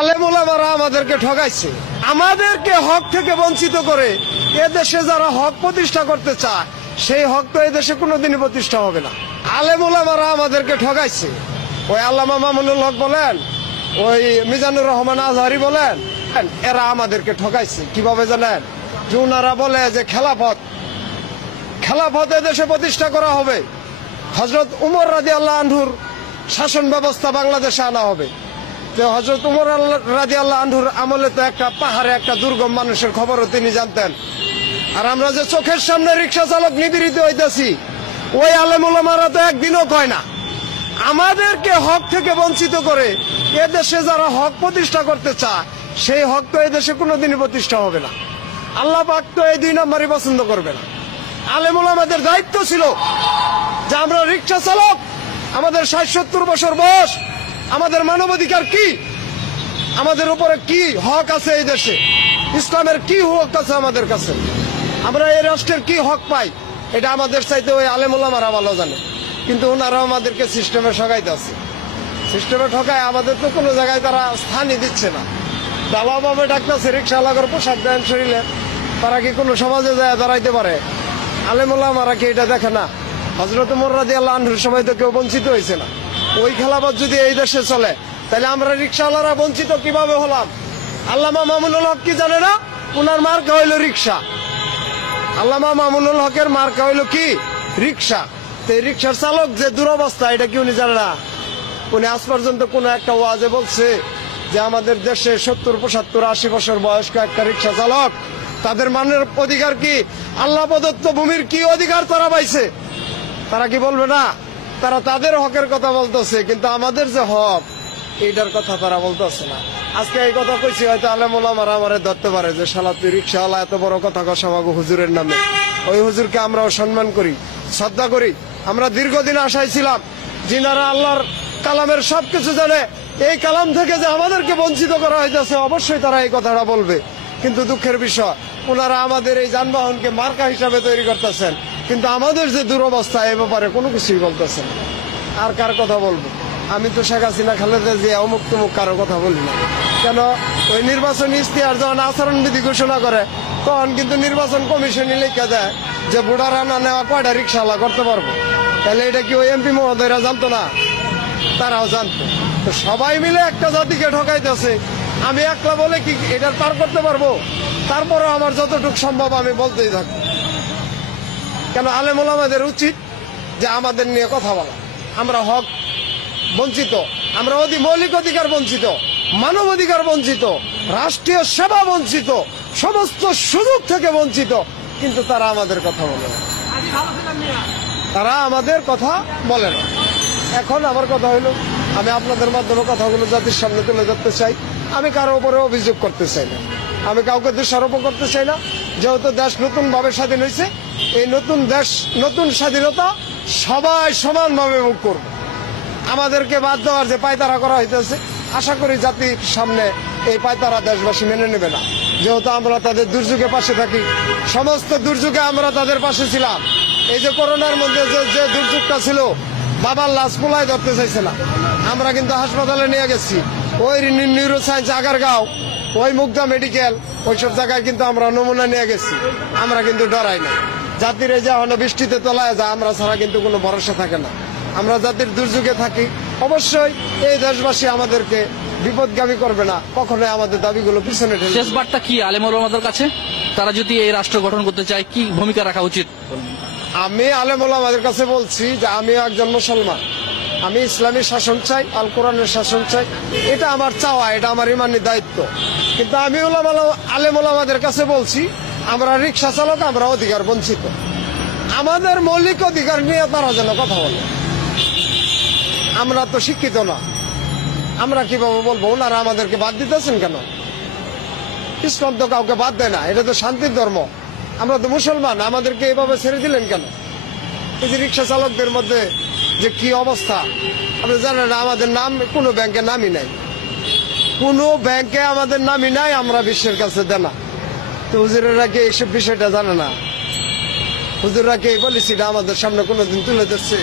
আলেম ওলামারা আমাদেরকে ঠকাইছে, আমাদেরকে হক থেকে বঞ্চিত করে এদেশে যারা হক প্রতিষ্ঠা করতে চায় সেই হক তো এদেশে কোনোদিনই প্রতিষ্ঠা হবে না। আলেম ওলামারা আমাদেরকে ঠকাইছে। ওই আল্লামা মামুনুল হক বলেন, ওই মিজানুর রহমান আজহারি বলেন, এরা আমাদেরকে ঠকাইছে। কিভাবে জানেন? যে ওনারা বলে যে খেলাফত এদেশে প্রতিষ্ঠা করা হবে, হযরত উমর রাদিয়াল্লাহু আনহুর শাসন ব্যবস্থা বাংলাদেশে আনা হবে। তো হযরত উমর রাদিয়াল্লাহু আনহুর আমলে তো একটা পাহাড়ে একটা দুর্গম মানুষের খবরও তিনি জানতেন। আর আমরা যে চোখের সামনে রিক্সা চালক নিপীড়িত হইতেছি, ওই আলেম ওলামারা তো একদিনও কয় না। আমাদেরকে হক থেকে বঞ্চিত করে এদেশে যারা হক প্রতিষ্ঠা করতে চায় সেই হক তো এদেশে কোনোদিনই প্রতিষ্ঠা হবে না। আল্লাহ পাক তো এই 2 নম্বরই পছন্দ করবে না। আলেম ওলামাদের দায়িত্ব ছিল যে আমরা রিক্সা চালক, আমাদের 60-70 বছর বয়স, আমাদের মানবাধিকার কি, আমাদের উপরে কি হক আছে, এই দেশে ইসলামের কি হক আছে আমাদের কাছে, আমরা এই রাষ্ট্রের কি হক পাই, এটা আমাদের চাইতে ওই আলেম ওলামারা ভালো জানে। কিন্তু ওনারা আমাদেরকে সিস্টেমে ঠকাইতে আছে। সিস্টেমে ঠকায় আমাদের তো কোনো জায়গায় তারা স্থানই দিচ্ছে না। দালাভাবে ডাকতেছে, রিক্সাওয়ালাগর পোশাক দেন শরীরে, তারা কি কোনো সমাজে যায় দাঁড়াইতে পারে? আলেম ওলামারা কি এটা দেখে না? হযরত উমর রাদিয়াল্লাহু আনহুর সময় তো কেউ বঞ্চিত হয়েছে না। ওই খেলাফত যদি এই দেশে চলে তাহলে আমরা রিক্সাওয়ালারা বঞ্চিত কিভাবে হলাম? আল্লামা মামুনুল হক কি জানে না? উনার মার্কা হইল রিক্সা। আল্লামা মামুনুল হকের মার্কা হইল কি? রিক্সা। তো এই রিক্সার চালক যে দুরবস্থা, এটা কি উনি জানে না? উনি আজ পর্যন্ত কোন একটা ওয়াজে বলছে যে আমাদের দেশে 70-75-80 বছর বয়স্ক একটা রিক্সা চালক, তাদের মানের অধিকার কি? আল্লাহ প্রদত্ত ভূমির কি অধিকার তারা পাইছে? তারা কি বলবে না? তারা তাদের হকের কথা বলতেছে, কিন্তু আমাদের যে হক এইটার কথা তারা বলতেছে না। আজকে এই কথা কইছি, হয়তো আলেম ওলামারা আমারে ধরতে পারে যে শালা তুই রিক্সাওয়ালা, এত বড় কথা কস আমাকে হুজুরের নামে। ওই হুজুরকে আমরাও সম্মান করি, শ্রদ্ধা করি। আমরা দীর্ঘদিন আশায় ছিলাম যিনারা আল্লাহর কালামের সবকিছু জানে, এই কালাম থেকে যে আমাদেরকে বঞ্চিত করা হইতেছে, অবশ্যই তারা এই কথাটা বলবে। কিন্তু দুঃখের বিষয়, ওনারা আমাদের এই যানবাহনকে মার্কা হিসাবে তৈরি করতেছেন, কিন্তু আমাদের যে দুরবস্থা এ ব্যাপারে কোনো কিছুই বলতেছেন। আর কার কথা বলবো? আমি তো শেখ হাসিনা, খালেদা জিয়া, অমুক তমুক কারো কথা বলি না। কেন? ওই নির্বাচনী ইশতেহার যখন আচরণবিধি ঘোষণা করে তখন কিন্তু নির্বাচন কমিশনই লিখে দেয় যে বুড়ারা না নেওয়া কয়টা রিক্সাওয়ালা করতে পারবো। তাহলে এটা কি ওই এমপি মহোদয়রা জানতো না? তারাও জানতো। তো সবাই মিলে একটা জাতিকে ঠকাইতেছে। আমি একলা বলে কি এটা পার করতে পারবো? তারপরে আমার যতটুকু সম্ভব আমি বলতেই থাকবো। কেন? আলেম ওলামাদের উচিত যে আমাদের নিয়ে কথা বলা। আমরা হক বঞ্চিত, আমরা মৌলিক অধিকার বঞ্চিত, মানব অধিকার বঞ্চিত, রাষ্ট্রীয় সেবা বঞ্চিত, সমস্ত সুযোগ থেকে বঞ্চিত, কিন্তু তারা আমাদের কথা বলে না। তারা আমাদের কথা বলে না। এখন আমার কথা হইলো, আমি আপনাদের মাধ্যমে কথাগুলো জাতির সামনে তুলে ধরতে চাই। আমি কারো উপরে অভিযোগ করতে চাই না, আমি কাউকে দোষারোপ করতে চাই না। যেহেতু দেশ নতুন ভাবে স্বাধীন হয়েছে, এই নতুন দেশ, নতুন স্বাধীনতা সবাই সমানভাবে ভোগ করবে। আমাদেরকে বাদ দেওয়ার যে পায়তারা করা হইতেছে, আশা করি জাতির সামনে এই পায়তারা দেশবাসী মেনে নেবে না। যেহেতু আমরা তাদের দুর্যোগে পাশে থাকি, সমস্ত দুর্যোগে আমরা তাদের পাশে ছিলাম। এই যে করোনার মধ্যে যে দুর্যোগটা ছিল, বাবার লাশ পোলায় ধরতে চাইছে না, আমরা কিন্তু হাসপাতালে নিয়ে গেছি। ওই নিউরো সায়েন্স আগারগাঁও, ওই মুগদা মেডিকেল, ওইসব জায়গায় কিন্তু আমরা নমুনা নিয়ে গেছি। আমরা কিন্তু ডরাই না। জাতির এই যে বৃষ্টিতে তলায় যায়, আমরা ছাড়া কিন্তু কোনো ভরসা থাকে না। আমরা জাতির দুর্যোগে থাকি। অবশ্যই এই দেশবাসী আমাদেরকে বিপদগামী করবে না, কখনোই আমাদের দাবিগুলো পিছনে ঠেলবে। শেষ বার্তা কি আলেম ওলামাদের কাছে? তারা যদি এই রাষ্ট্র গঠন করতে চায় কি ভূমিকা রাখা উচিত? আমি আলেম ওলামাদের কাছে বলছি যে আমিও একজন মুসলমান, আমি ইসলামী শাসন চাই, আল কোরআনের শাসন চাই। এটা আমার চাওয়া, এটা আমার ইমানি দায়িত্ব। কিন্তু আমি আলেম ওলামাদের কাছে বলছি, আমরা রিক্সা চালক, আমরা অধিকার বঞ্চিত। আমাদের মৌলিক অধিকার নিয়ে তারা যেন কথা বলে। আমরা তো শিক্ষিত না, আমরা কিভাবে বলবো? ওনারা আমাদেরকে বাদ দিতেছেন কেন? ইসলাম তো কাউকে বাদ দেয় না, এটা তো শান্তির ধর্ম। আমরা তো মুসলমান, আমাদেরকে এভাবে ছেড়ে দিলেন কেন? এই যে রিক্সা চালকদের মধ্যে যে কি অবস্থা, আপনি জানেন না? আমাদের নাম কোনো ব্যাংকে নামই নাই, কোনো ব্যাংকে আমাদের নামই নাই, আমরা বিশ্বের কাছে দেনা। তো হুজুরেরা কি এইসব বিষয়টা জানে না? হুজুররা কি এই পলিসিটা আমাদের সামনে কোনোদিন তুলে ধরছে?